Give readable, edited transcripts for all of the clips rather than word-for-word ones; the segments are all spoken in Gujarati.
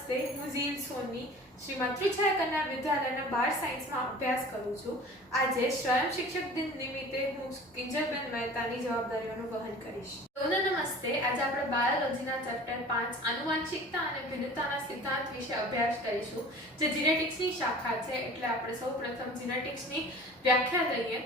નમસ્તે, હું ઝીલ સોની શ્રી માતૃછાયા કન્યા વિદ્યાલયના 12 સાયન્સમાં અભ્યાસ કરું છું. આજે સ્વયં શિક્ષક દિન નિમિત્તે હું કિંજલબેન મહેતાની જવાબદારીઓનું વહન કરીશ. નમસ્તે, આજે આપણે બાયોલોજીના ચેપ્ટર 5 આનુવંશિકતા અને ભિન્નતાના સિદ્ધાંત વિશે અભ્યાસ કરીશું, જે જીનેટિક્સની શાખા છે. એટલે આપણે સૌપ્રથમ જીનેટિક્સની વ્યાખ્યા લઈએ.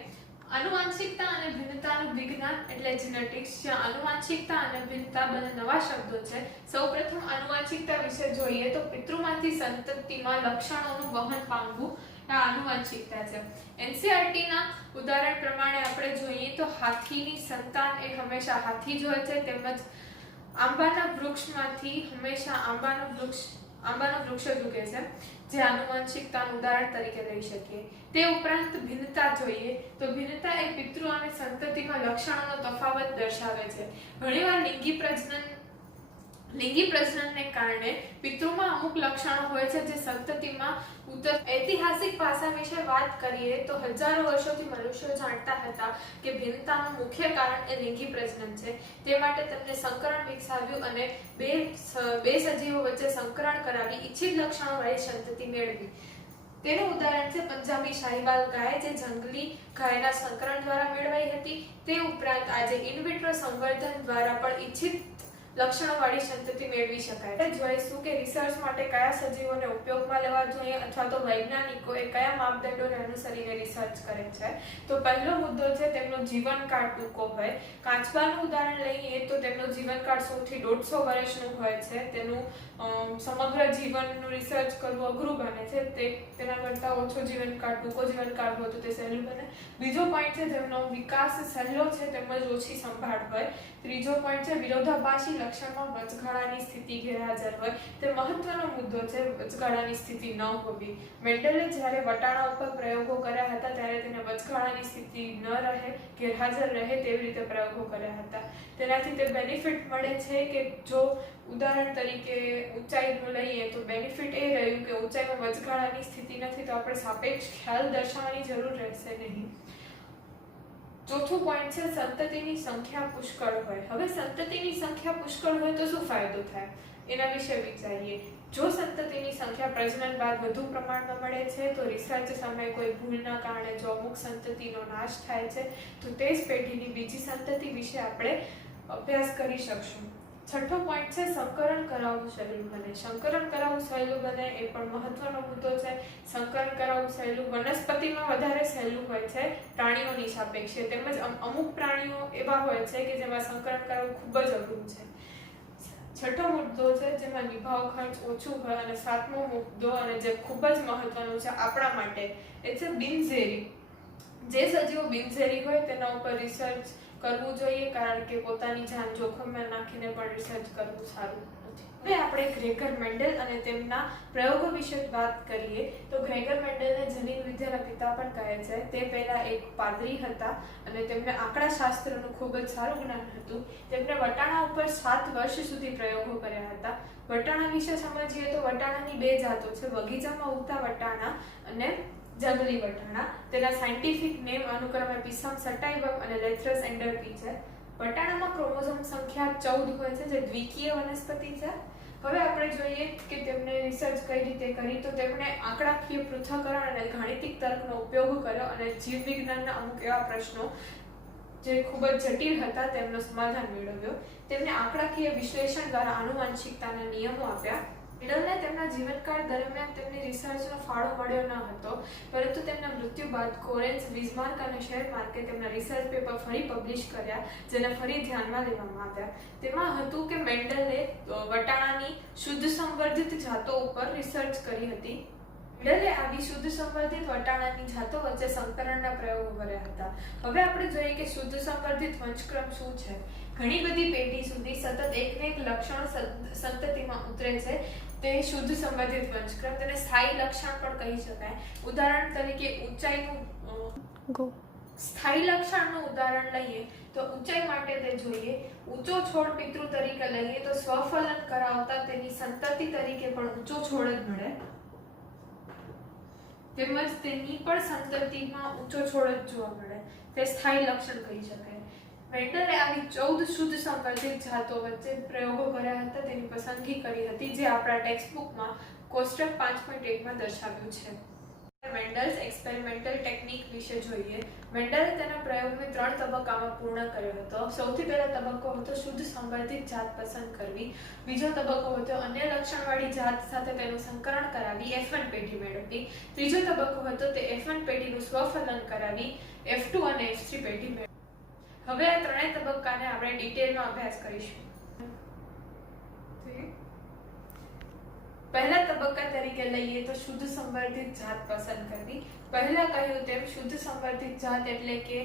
આનુવંશિકતા અને ભિન્નતાનું વિજ્ઞાન એટલે જીનેટિક્સ, જ્યાં આનુવંશિકતા અને ભિન્નતા બંને નવા શબ્દો છે. સૌપ્રથમ આનુવંશિકતા વિશે જોઈએ તો પિતૃમાંથી સંતતિમાં લક્ષણોનું વહન પામવું આ આનુવંશિકતા છે. એનસીઆરટીના ઉદાહરણ પ્રમાણે આપણે જોઈએ તો હાથીની સંતાન એ હંમેશા હાથી જ હોય છે, તેમજ આંબાના વૃક્ષમાંથી હંમેશા આંબાનો વૃક્ષ જ ઉગે છે, જે આનુવંશિકતાનું ઉદાહરણ તરીકે લઈ શકીએ. તે ઉપરાંત ભિન્નતા જોઈએ તો ભિન્નતા એ પિતૃ અને સંતતિમાં લક્ષણોનો તફાવત દર્શાવે છે. ઘણીવાર લિંગી પ્રજનનને કારણે પિતૃમાં અમુક લક્ષણો હોય છે જે સંતતિમાં ઉતર. ઐતિહાસિક પાસા વિશે વાત કરીએ તો હજારો વર્ષોથી મનુષ્યો જાણતા હતા કે ભિન્નતાનું મુખ્ય કારણ એ લિંગી પ્રજનન છે. તે માટે તેમને સંકરણ વિકસાવ્યું અને બે સજીવો વચ્ચે સંકરણ કરાવી ઇચ્છિત લક્ષણોવાળી સંતતિ મેળવી. તેનું ઉદાહરણ છે પંજાબી શાહીવાલ ગાય, જે જંગલી ગાયના સંકરણ દ્વારા મેળવાઈ હતી. તે ઉપરાંત આજે ઇન વિટ્રો સંવર્ધન દ્વારા પણ ઇચ્છિત લક્ષણોવાળી સંતતિ મેળવી શકાય. જોઈશું કે રિસર્ચ માટે કયા સજીવોને ઉપયોગમાં લેવા જોઈએ અથવા તો વૈજ્ઞાનિકોએ કયા માપદંડોને અનુસરીને રિસર્ચ કરે છે. તો પહેલો મુદ્દો છે તેમનો જીવનકાળ ટૂંકો હોય. કાચબાનું ઉદાહરણ લઈએ તો તેમનો જીવનકાળ 100 થી 150 વર્ષનું હોય છે. તેનું સમગ્ર જીવનનું રિસર્ચ કરવું અઘરું બને છે. તેના કરતાં ઓછો જીવનકાળ, ટૂંકો જીવનકાળ હોય તો તે સહેલું બને. બીજો પોઈન્ટ છે તેમનો વિકાસ સહેલો છે તેમજ ઓછી સંભાળ હોય. ત્રીજો પોઈન્ટ છે વિરોધાભાસી લક્ષણમાં વચગાળાની સ્થિતિ ગેરહાજર હોય. તે મહત્વનો મુદ્દો છે, વચગાળાની સ્થિતિ ન હોવી. મેન્ડલે જ્યારે વટાણા ઉપર પ્રયોગો કર્યા હતા ત્યારે તેને વચગાળાની સ્થિતિ ન રહે, ગેરહાજર રહે તેવી રીતે પ્રયોગો કર્યા હતા. તેનાથી તે બેનિફિટ મળે છે કે જો ઉદાહરણ તરીકે ઊંચાઈનું લઈએ તો બેનિફિટ એ રહ્યું કે ઊંચાઈમાં વચગાળાની સ્થિતિ નથી તો આપણે સાપેક્ષ ખ્યાલ દર્શાવવાની જરૂર રહેશે નહીં. ચોથું પોઈન્ટ છે સંતતિની સંખ્યા પુષ્કળ હોય. હવે સંતતિની સંખ્યા પુષ્કળ હોય તો શું ફાયદો થાય એના વિશે વિચારીએ. જો સંતતિની સંખ્યા પ્રજનન બાદ વધુ પ્રમાણમાં મળે છે તો રિસર્ચ સમયે કોઈ ભૂલના કારણે જો અમુક સંતતિનો નાશ થાય છે તો તે જ પેઢીની બીજી સંતતિ વિશે આપણે અભ્યાસ કરી શકશું. છઠ્ઠો પોઈન્ટ છે સંકરણ કરાવવું સહેલું બને. સંકરણ કરાવવું સહેલું બને એ પણ મહત્વનો મુદ્દો છે. સંકરણ કરાવવું સહેલું વનસ્પતિમાં વધારે સહેલું હોય છે પ્રાણીઓની સાપેક્ષે, તેમજ અમુક પ્રાણીઓ એવા હોય છે કે જેમાં સંકરણ કરાવવું ખૂબ જ અઘરું છે. છઠ્ઠો મુદ્દો છે જેમાં નિભાવ ખર્ચ ઓછું હોય. અને સાતમો મુદ્દો અને જે ખૂબ જ મહત્વનું છે આપણા માટે એ છે બિનઝેરી. જે સજીવો બિનઝેરી હોય તેના ઉપર રિસર્ચ કરવું જોઈએ, કારણ કે પોતાની જાન જોખમમાં નાખીને પણ રિસર્ચ કરવું સારું નથી. હવે આપણે ગ્રેગર મેન્ડલ અને તેમના પ્રયોગો વિશે વાત કરીએ તો ગ્રેગર મેન્ડલને જનીન વિદ્યાના પિતા પણ કહે છે. તે પહેલા એક પાદરી હતા અને તેમને આંકડાશાસ્ત્રનું ખૂબ જ સારું જ્ઞાન હતું. તેમણે વટાણા ઉપર 7 વર્ષ સુધી પ્રયોગો કર્યા હતા. વટાણા વિશે સમજીએ તો વટાણાની 2 જાતો છે, બગીચામાં ઉગતા વટાણા અને જંગલી વટાણા. તેના સાયન્ટિફિક નેમ અનુક્રમે પિસમ સટાઇવમ અને લેથરસ એન્ડરપી છે. વટાણામાં ક્રોમોઝોમ સંખ્યા 14 હોય છે, જે દ્વિકીય વનસ્પતિ છે. હવે આપણે જોઈએ કે તેમણે રિસર્ચ કઈ રીતે કરી તો તેમણે આંકડાકીય પૃથ્થકરણ અને ગાણિતિક તર્કનો ઉપયોગ કર્યો અને જીવવિજ્ઞાનના અમુક એવા પ્રશ્નો જે ખૂબ જ જટિલ હતા તેમનો સમાધાન મેળવ્યો. તેમણે આંકડાકીય વિશ્લેષણ દ્વારા આનુવંશિકતાના નિયમો આપ્યા. મેન્ડલને તેમના જીવનકાળ દરમિયાન તેમની રિસર્ચનો ફાળો મળ્યો ન હતો, પરંતુ તેમના મૃત્યુ બાદ કોરેન્સ, બિસ્માર્ક અને શેરમાર્કે તેમના રિસર્ચ પેપર ફરી પબ્લિશ કર્યા, જેને ફરી ધ્યાનમાં લેવામાં આવ્યા. તેમાં હતું કે મેન્ડલે વટાણાની શુદ્ધ સંવર્ધિત જાતો ઉપર રિસર્ચ કરી હતી. મેન્ડલે આવી શુદ્ધ સંવર્ધિત વટાણાની જાતો વચ્ચે સંકરણના પ્રયોગો કર્યા હતા. હવે આપણે જોઈએ કે શુદ્ધ સંવર્ધિત વંશક્રમ શું છે. ઘણી બધી પેઢી સુધી સતત એકને એક લક્ષણ સંતતિમાં ઉતરે છે તે શુદ્ધ સંવર્ધિત વંશક્રમ. તેને સ્થાયી લક્ષણ પણ કહી શકાય. ઉદાહરણ તરીકે ઊંચાઈનું સ્થાયી લક્ષણનું ઉદાહરણ લઈએ તો ઊંચાઈ માટે તે જોઈએ. ઊંચો છોડ પિતૃ તરીકે લઈએ તો સ્વફલન કરાવતા તેની સંતતિ તરીકે પણ ઊંચો છોડ જ મળે, તેમજ તેની પણ સંતતિમાં ઊંચો છોડ જ જોવા મળે. તે સ્થાયી લક્ષણ કહી શકાય. મેન્ડલે આવી 14 શુદ્ધ સંવર્ધિત જાતો વચ્ચે પ્રયોગો કર્યા હતા, તેની પસંદગી કરી હતી, જે આપણા ટેક્સ્ટબુકમાં કોષ્ટક 5.1 માં દર્શાવ્યું છે. મેન્ડલ્સ એક્સપેરિમેન્ટલ ટેકનિક વિશે જોઈએ. મેન્ડલે તેના પ્રયોગને 3 તબક્કામાં પૂર્ણ કર્યો હતો. સૌથી પહેલો તબક્કો હતો શુદ્ધ સંવર્ધિત જાત પસંદ કરવી. બીજો તબક્કો હતો અન્ય લક્ષણવાળી જાત સાથે તેનું સંકરણ કરાવી F1 પેઢી મેળવવી. ત્રીજો તબક્કો હતો તે F1 પેઢીનું સ્વફલન કરાવી F2 અને F3 પેઢી મેળવવી. હવે આ ત્રણેય તબક્કાને આપણે ડિટેલમાં અભ્યાસ કરીશું. પહેલા તબક્કા તરીકે લઈએ તો શુદ્ધ સંવર્ધિત જાત પસંદ કરવી. પહેલા કહ્યું તેમ શુદ્ધ સંવર્ધિત જાત એટલે કે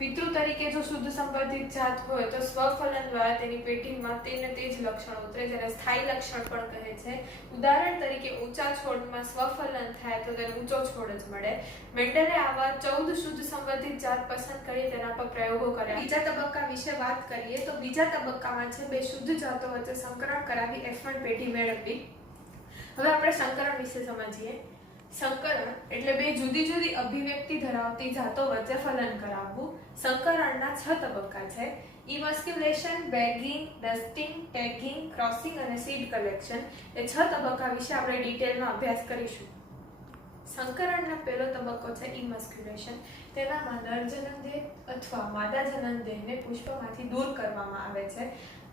પિતૃ તરીકે જો શુદ્ધ સંવર્ધિત જાત હોય તો સ્વફલન દ્વારા તેની પેઢીમાં તેને તે જ લક્ષણ ઉતરે, જેને સ્થાયી લક્ષણ પણ કહે છે. ઉદાહરણ તરીકે ઊંચા છોડમાં સ્વફલન થાય તો તેને ઊંચો છોડ જ મળે. મેન્ડલે આવા 14 શુદ્ધ સંવર્ધિત જાત પસંદ કરી તેના પર પ્રયોગો કર્યા. બીજા તબક્કા વિશે વાત કરીએ તો બીજા તબક્કામાં છે 2 શુદ્ધ જાતો વચ્ચે સંકરણ કરાવી F1 પેઢી મેળવવી. હવે આપણે સંકરણ વિશે સમજીએ. સંકરણ એટલે 2 જુદી જુદી અભિવ્યક્તિ ધરાવતી જાતો વચ્ચે ફલન કરાવવું. સંકરણના 6 તબક્કા છે: ઇમસ્ક્યુલેશન, બેગિંગ, ડસ્ટિંગ, ટેગિંગ, ક્રોસિંગ અને સીડ કલેક્શન. એ 6 તબક્કા વિશે આપણે ડિટેલમાં અભ્યાસ કરીશું. સંકરણનો પહેલો તબક્કો છે ઇમસ્ક્યુલેશન. તેનામાં નર જનનદેહ અથવા માદા જનનદેહને પુષ્પમાંથી દૂર કરવામાં આવે છે.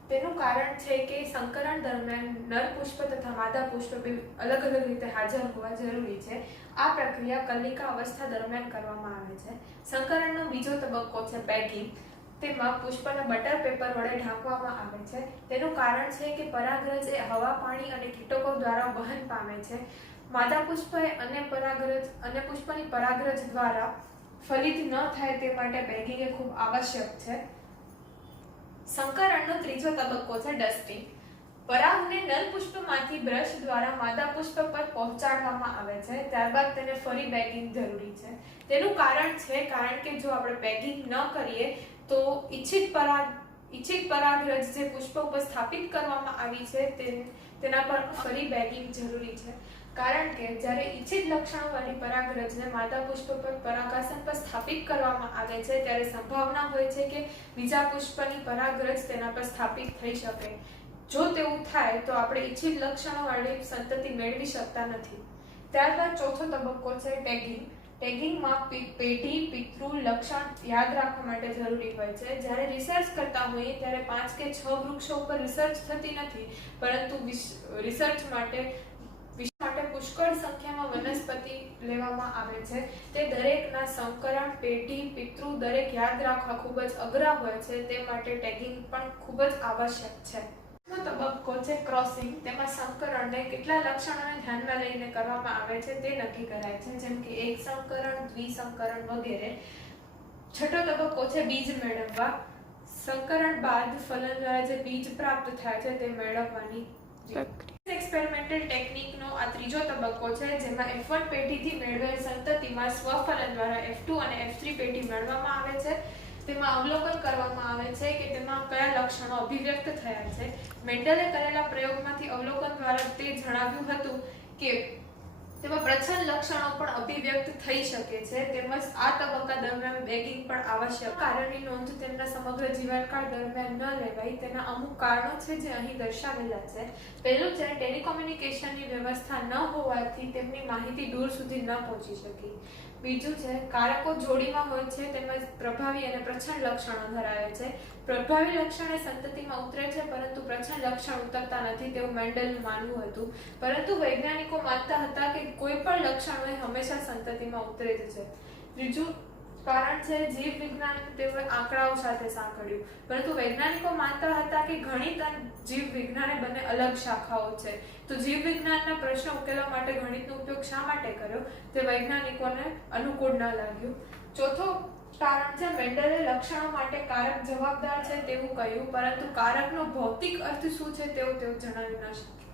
તેનું કારણ છે કે સંકરણ દરમિયાન નર પુષ્પ તથા માદા પુષ્પ બે અલગ અલગ રીતે હાજર હોવા જરૂરી છે. આ પ્રક્રિયા કલિકા અવસ્થા દરમિયાન કરવામાં આવે છે. સંકરણનો બીજો તબક્કો છે પેકિંગ. તેમાં પુષ્પને બટર પેપર વડે ઢાંકવામાં આવે છે. તેનું કારણ છે કે પરાગરજ એ હવા, પાણી અને કીટકો દ્વારા વહન પામે છે. માદા પુષ્પ એ અન્ય પુષ્પની પરાગરજ દ્વારા ફલિત ન થાય તે માટે પેકિંગ એ ખૂબ આવશ્યક છે. સંકરણનો ત્રીજો તબક્કો છે ડસ્ટિંગ. પરાગને નર પુષ્પમાંથી બ્રશ દ્વારા માદા પુષ્પ પર પહોંચાડવામાં આવે છે. ત્યારબાદ તેને ફરી બેગિંગ જરૂરી છે. તેનું કારણ કે જો આપણે બેગિંગ ન કરીએ તો ઈચ્છિત પરાગરજ જે પુષ્પ ઉપર સ્થાપિત કરવામાં આવી છે તેના પર ફરી બેગિંગ જરૂરી છે. કારણ કે જ્યારે ઈચ્છિત લક્ષણોવાળી પરાગરજને માદા પુષ્પ પર પરાગાસન પર સ્થાપિત કરવામાં આવે છે ત્યારે સંભાવના હોય છે કે બીજા પુષ્પની પરાગરજ તેના પર સ્થાપિત થઈ શકે. જો તેવું થાય તો આપણે ઈચ્છિત લક્ષણોવાળી સંતતિ મેળવી શકતા નથી. ત્યારબાદ ચોથો તબક્કો છે ટેગિંગ. ટેગિંગમાં પેઢી, પિતૃ, લક્ષણ યાદ રાખવા માટે જરૂરી હોય છે. જ્યારે રિસર્ચ કરતા હોઈએ ત્યારે 5 કે 6 વૃક્ષો ઉપર રિસર્ચ થતી નથી, પરંતુ રિસર્ચ માટે પુષ્કળ સંખ્યામાં વનસ્પતિ લેવામાં આવે છે. તે દરેકના સંકરણ, પેઢી, પિતૃ દરેક યાદ રાખવા ખૂબ જ અઘરા હોય છે. તે માટે ટેગિંગ પણ ખૂબ જ આવશ્યક છે. તબક્કો છે ક્રોસિંગ. તેમાં સંકરણને કેટલા લક્ષણોને ધ્યાનમાં લઈને કરવામાં આવે છે તે નક્કી કરાય છે, જેમ કે એક સંકરણ, દ્વિસંકરણ વગેરે. છઠ્ઠો તબક્કો છે બીજ મેળવવા. સંકરણ બાદ ફલન દ્વારા જે બીજ પ્રાપ્ત થાય છે તે મેળવવાની એક્સપેરિમેન્ટલ ટેકનિકનો આ ત્રીજો તબક્કો છે, જેમાં F1 પેઢીથી મેળવેલ સંતતિમાં સ્વફલન દ્વારા F2 અને F3 પેઢી મેળવવામાં આવે છે. તેમાં અવલોકન કરવામાં આવે છે કે તેમાં કયા લક્ષણો અભિવ્યક્ત થયા છે. મેન્ડલે કરેલા પ્રયોગમાંથી અવલોકન દ્વારા તે જણાવ્યું હતું કે તેમાં પ્રચ્છન્ન લક્ષણો પણ અભિવ્યક્ત થઈ શકે છે. તેમજ આ તબક્કા દરમિયાન બેગિંગ પણ આવશ્યક. કારણની નોંધ તેમના સમગ્ર જીવનકાળ દરમિયાન ન લેવાય તેના અમુક કારણો છે જે અહીં દર્શાવેલા છે. પહેલું છે ટેલિકોમ્યુનિકેશનની વ્યવસ્થા ન હોવાથી તેમની માહિતી દૂર સુધી ન પહોંચી શકી. બીજું છે કારકો જોડીમાં હોય છે તેમજ પ્રભાવી અને પ્રચ્છન્ન લક્ષણો ધરાવે છે. પ્રભાવી લક્ષણ એ સંતતિમાં ઉતરે છે પરંતુ પ્રચ્છન્ન લક્ષણ ઉતરતા નથી તેવું મેન્ડલનું માનવું હતું. પરંતુ વૈજ્ઞાનિકો માનતા હતા કે કોઈ પણ લક્ષણો એ હંમેશા સંતતિમાં ઉતરે જ છે. ત્રીજું કારણ છે જીવ વિજ્ઞાન તેઓએ આંકડાઓ સાથે સાંકળ્યું. પરંતુ વૈજ્ઞાનિકો માનતા હતા કે ગણિત અને જીવ વિજ્ઞાન એ બંને અલગ શાખાઓ છે. તો જીવ વિજ્ઞાનના પ્રશ્નો ઉકેલવા માટે ગણિતનો ઉપયોગ શા માટે કર્યો તે વૈજ્ઞાનિકોને અનુકૂળ ન લાગ્યું. ચોથો કારણ છે મેન્ડલે લક્ષણો માટે કારક જવાબદાર છે તેવું કહ્યું, પરંતુ કારકનો ભૌતિક અર્થ શું છે તેવું તેઓ જણાવી ન શક્યા.